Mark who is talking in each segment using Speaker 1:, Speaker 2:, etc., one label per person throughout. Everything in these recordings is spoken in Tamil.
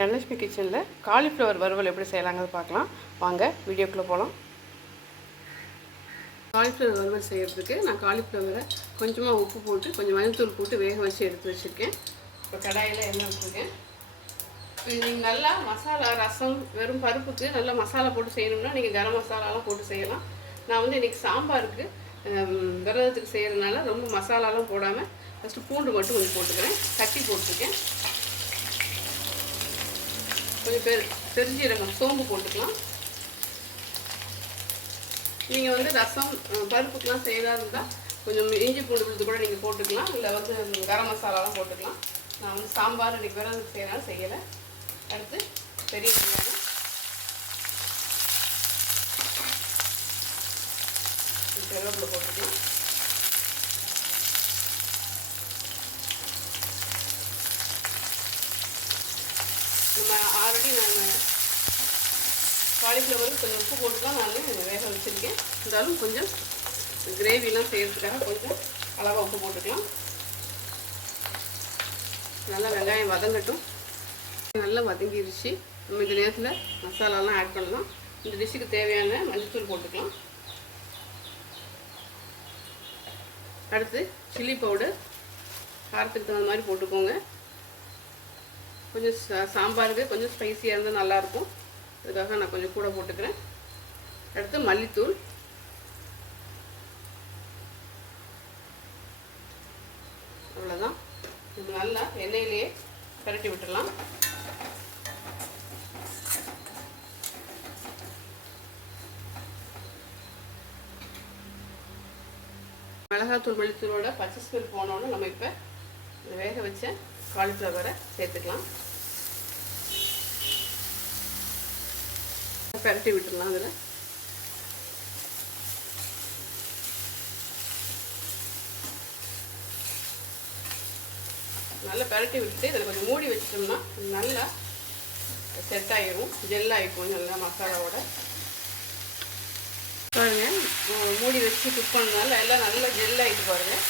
Speaker 1: தனலட்சுமி கிச்சனில் காலிஃப்ளவர் வறுவல் எப்படி செய்யலாங்கிறது பார்க்கலாம். வாங்க வீடியோக்குள்ளே போகலாம் காலிஃப்ளவர் வறுவல் செய்கிறதுக்கு நான் காலிஃப்ளவரை கொஞ்சமாக உப்பு போட்டு கொஞ்சம் மஞ்சத்தூள் போட்டு வேக வச்சு எடுத்து வச்சுருக்கேன். இப்போ கடாயில் எண்ணெய் வச்சுருக்கேன் நீங்கள் நல்லா மசாலா ரசம் வெறும் பருப்புக்கு நல்லா மசாலா போட்டு செய்யணும்னா நீங்கள் கரம் மசாலாலாம் போட்டு செய்யலாம். நான் வந்து இன்றைக்கி சாம்பாருக்கு விரதத்துக்கு செய்கிறதுனால ரொம்ப மசாலாலாம் போடாமல் ஃபஸ்ட்டு பூண்டு மட்டும் கொஞ்சம் போட்டுக்கிறேன். தட்டி போட்டிருக்கேன். கொஞ்சம் பெரு பெருஞ்சீரகம் சோம்பு போட்டுக்கலாம். நீங்கள் வந்து ரசம் பருப்புக்கெலாம் செய்யறதா இருந்தால் கொஞ்சம் இஞ்சி பூண்டு விழுது கூட நீங்கள் போட்டுக்கலாம். இல்லை வந்து கரம் மசாலாலாம் போட்டுக்கலாம். நான் வந்து சாம்பார் இன்றைக்கி வேறு செய்யறதுனால செய்யலை. அடுத்து பெரிய வெங்காயம் கருவேப்பிலை போட்டுக்கலாம் நம்ம ஆல்ரெடி நான் காலிஃப்ளவருக்கு கொஞ்சம் உப்பு போட்டு தான் நான் வேக வச்சுருக்கேன். இருந்தாலும் கொஞ்சம் கிரேவிலாம் செய்கிறதுக்காக கொஞ்சம் அளவாக உப்பு போட்டுக்கலாம். நல்லா வெங்காயம் வதங்கட்டும். நல்லா வதங்கிருச்சு. நம்ம இந்த நேரத்தில் மசாலாலாம் ஆட் பண்ணலாம். இந்த டிஷ்ஷுக்கு தேவையான மஞ்சத்தூள் போட்டுக்கலாம். அடுத்து சில்லி பவுடர் காரத்துக்கு தகுந்த மாதிரி போட்டுக்கோங்க. கொஞ்சம் சாம்பாருக்கு கொஞ்சம் ஸ்பைசியாக இருந்தால் நல்லாயிருக்கும் அதுக்காக நான் கொஞ்சம் கூட போட்டுக்கிறேன். அடுத்து மல்லித்தூள். அவ்வளோதான் இது நல்லா எண்ணெயிலேயே பரட்டி விட்டுடலாம். மிளகாத்தூள் மல்லித்தூளோட பச்சை ஸ்மெல் போனோன்னு நம்ம இப்போ வேக வச்ச காலிஃப்ளவரை சேர்த்துக்கலாம். பரட்டி விட்டுடலாம் அதில் நல்லா பரட்டி விட்டு இதில் கொஞ்சம் மூடி வச்சிட்டோம்னா நல்லா செட் ஆகிரும் ஜெல் ஆகிக்கும் நல்லா மசாலாவோட. பாருங்கள் மூடி வச்சு குக் பண்ணனால எல்லாம் நல்லா ஜெல் ஆகிட்டு பாருங்கள்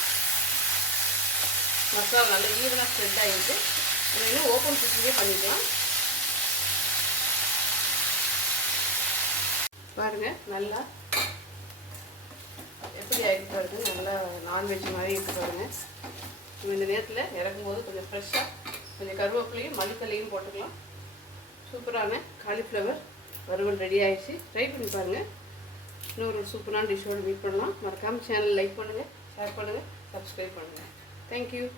Speaker 1: மசாலா நல்லா ஈவனாக ஸ்ப்ரெட் ஆகிட்டு இன்னும் ஓப்பன் குக்கிங்கே பண்ணிக்கலாம். பாருங்கள் நல்லா எப்படி ஆகிட்டு பாருங்க. நல்லா நான்வெஜ் மாதிரி இருக்கு பாருங்கள் நம்ம இந்த நேரத்தில் இறக்கும்போது கொஞ்சம் ஃப்ரெஷ்ஷாக கொஞ்சம் கருவேப்பிலையும் மல்லித்தலையும் போட்டுக்கலாம். சூப்பரான காலிஃப்ளவர் வறுவல் ரெடி ஆகிடுச்சு ட்ரை பண்ணி பாருங்கள் இன்னொரு சூப்பரான டிஷ்ஷோடு மீட் பண்ணலாம். மறக்காமல் சேனல் லைக் பண்ணுங்கள் ஷேர் பண்ணுங்கள் சப்ஸ்கிரைப் பண்ணுங்கள் Thank you.